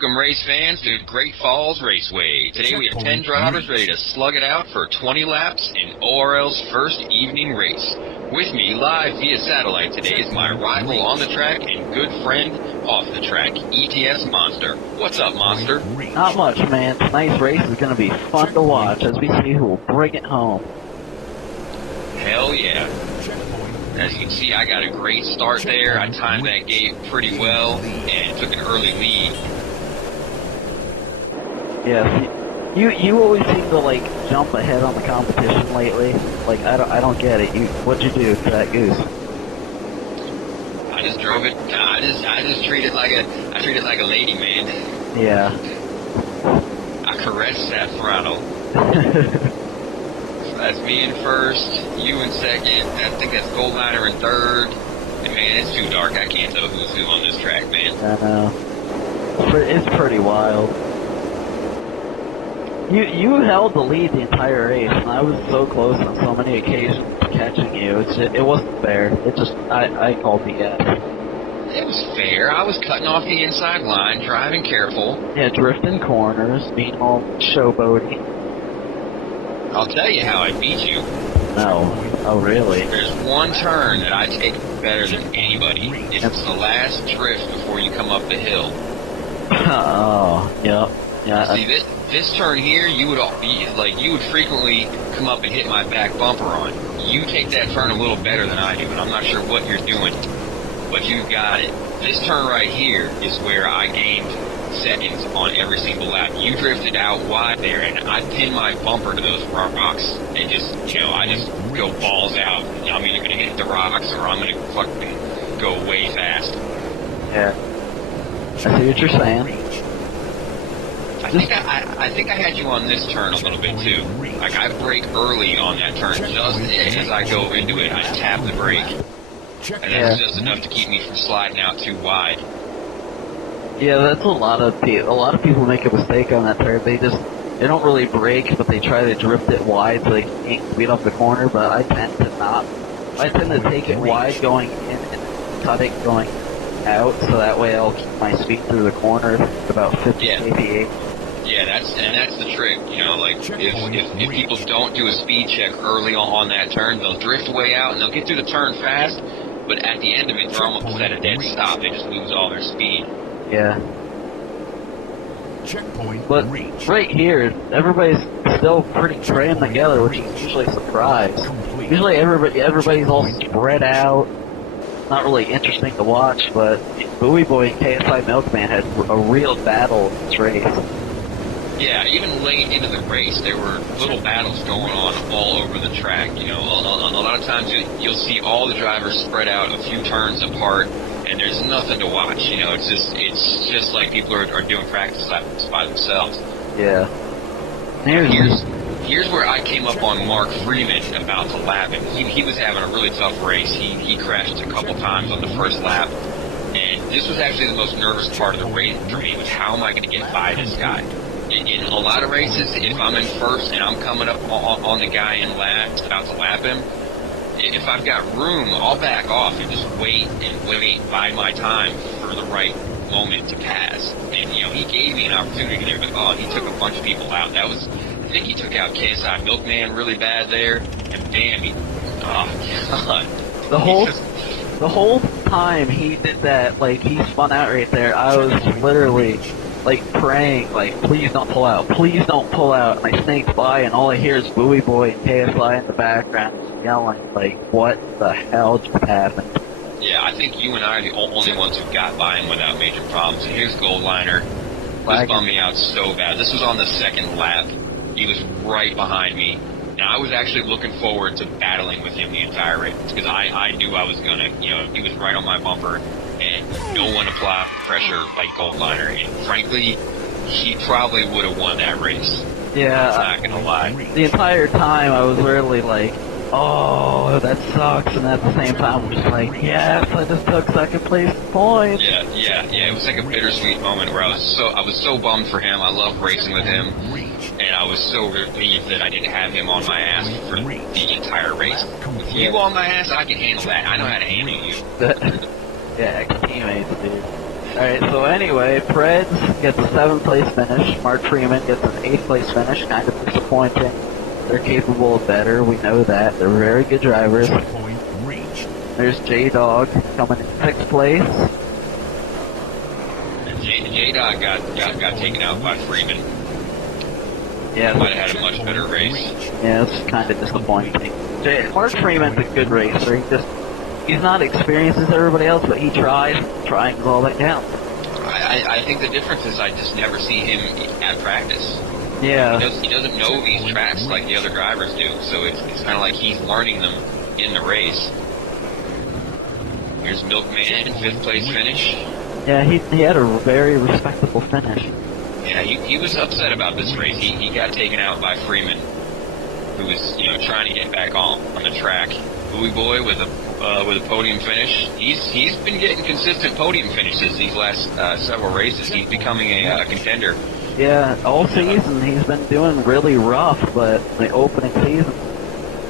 Welcome, race fans, to Great Falls Raceway. Today we have 10 drivers ready to slug it out for 20 laps in ORL's first evening race. With me live via satellite today is my rival on the track and good friend off the track, ETS Monster. What's up, Monster? Not much, man. Tonight's race is going to be fun to watch as we see who will bring it home. Hell yeah. As you can see, I got a great start there. I timed that gate pretty well and took an early lead. Yeah, you always seem to like jump ahead on the competition lately. Like I don't get it. What'd you do to that goose? I just drove it. I just treat it like a lady, man. Yeah. I caressed that throttle. That's me in first, you in second. I think that's Goldliner in third. And man, it's too dark. I can't tell who's who on this track, man. I know. It's pretty wild. You held the lead the entire race, and I was so close on so many occasions to catching you. It wasn't fair. I called BS. It was fair. I was cutting off the inside line, driving careful. Yeah, drifting corners, being all showboaty. I'll tell you how I beat you. No. Oh, really? There's one turn that I take better than anybody. It's the last drift before you come up the hill. Oh, yep. Yeah. See, this turn here, you would frequently come up and hit my back bumper on. You take that turn a little better than I do, and I'm not sure what you're doing, but you got it. This turn right here is where I gained seconds on every single lap. You drifted out wide there, and I pinned my bumper to those rocks, and I just go balls out. I'm either going to hit the rocks, or I'm going to fucking go way fast. Yeah. I see what you're saying. I think I had you on this turn a little bit, too. Like, I brake early on that turn. Just as I go into it, I tap the brake. And that's just enough to keep me from sliding out too wide. Yeah, that's a lot of people make a mistake on that turn. They don't really brake, but they try to drift it wide so they can speed off the corner. But I tend to not. I tend to take it wide going in and cut it going out, so that way I'll keep my speed through the corner about 50 kph. Yeah, that's the trick. Like if people don't do a speed check early on that turn, they'll drift way out and they'll get through the turn fast. But at the end of it, they're almost at a dead stop. They just lose all their speed. Yeah. But right here, everybody's still pretty crammed together, which is usually a surprise. Usually everybody's all spread out. Not really interesting to watch, but Bowie Boy and KSI Milkman had a real battle in this race. Yeah, even late into the race, there were little battles going on all over the track. A lot of times you'll see all the drivers spread out a few turns apart, and there's nothing to watch. It's just like people are doing practice laps by themselves. Yeah. Here's where I came up on Mark Freeman about to lap him. He was having a really tough race. He crashed a couple times on the first lap, and this was actually the most nervous part of the race for me, was how am I going to get by this guy? In a lot of races, if I'm in first and I'm coming up on the guy in last, about to lap him, if I've got room, I'll back off and just wait by my time for the right moment to pass. And, he gave me an opportunity there, but he took a bunch of people out. I think he took out KSI Milkman really bad there, and damn, God. The whole time he did that, like, he spun out right there, I was literally praying, please don't pull out, please don't pull out, and I sneaked by, and all I hear is Bowie Boy and KSI in the background yelling, what the hell just happened? Yeah, I think you and I are the only ones who got by him without major problems, and here's Goldliner. This bummed me out so bad. This was on the second lap. He was right behind me. Now, I was actually looking forward to battling with him the entire race, because I knew I was gonna, he was right on my bumper, and no one applied pressure like Goldliner, and frankly, he probably would have won that race. Yeah. I'm not gonna lie. The entire time I was literally oh, that sucks, and at the same time I'm just yes, I just took second place points. Yeah, it was like a bittersweet moment where I was so bummed for him. I love racing with him, and I was so relieved that I didn't have him on my ass for the entire race. With you on my ass, I can handle that. I know how to handle you. Yeah, ex-teammates, dude. Alright, so anyway, Preds gets a 7th place finish. Mark Freeman gets an 8th place finish. Kind of disappointing. They're capable of better. We know that. They're very good drivers. Checkpoint reached. There's J-Dog coming in 6th place. And J-Dog got taken out by Freeman. Yeah, Might have had a much better race. yeah, it's kind of disappointing. Mark Freeman's a good racer. He's not experienced as everybody else, but he tries. Trying is all that counts. I think the difference is I just never see him at practice. Yeah. He doesn't know these tracks like the other drivers do, so it's kind of like he's learning them in the race. Here's Milkman, 5th place finish. Yeah, he had a very respectable finish. Yeah, he was upset about this race. He got taken out by Freeman, who was trying to get back on the track. Bowie Boy with a podium finish. He's been getting consistent podium finishes these last several races. He's becoming a contender. Yeah, all season he's been doing really rough, but the opening season.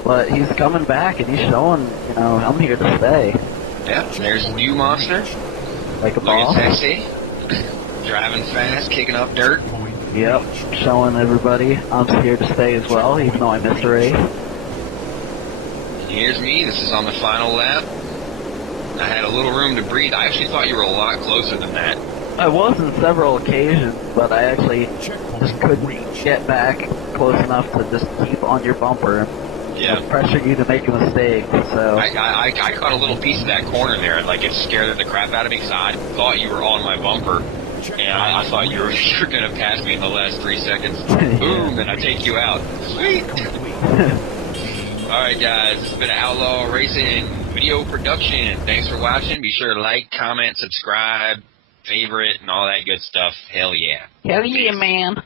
But he's coming back and he's showing, I'm here to stay. Yeah, there's New Monster. Like a boss. Looking sexy. Driving fast, kicking up dirt. Yep, showing everybody I'm here to stay as well, even though I missed a race. And here's me. This is on the final lap. I had a little room to breathe. I actually thought you were a lot closer than that. I was on several occasions, but I actually just couldn't get back close enough to just keep on your bumper. Yeah. Pressure you to make a mistake, so... I caught a little piece of that corner there, and like it scared the crap out of me because I thought you were on my bumper, and I thought you were going to pass me in the last 3 seconds. Boom, and I take you out. Sweet! Alright guys, this has been Outlaw Racing video production. Thanks for watching. Be sure to like, comment, subscribe, favorite, and all that good stuff. Hell yeah. Hell yeah, man.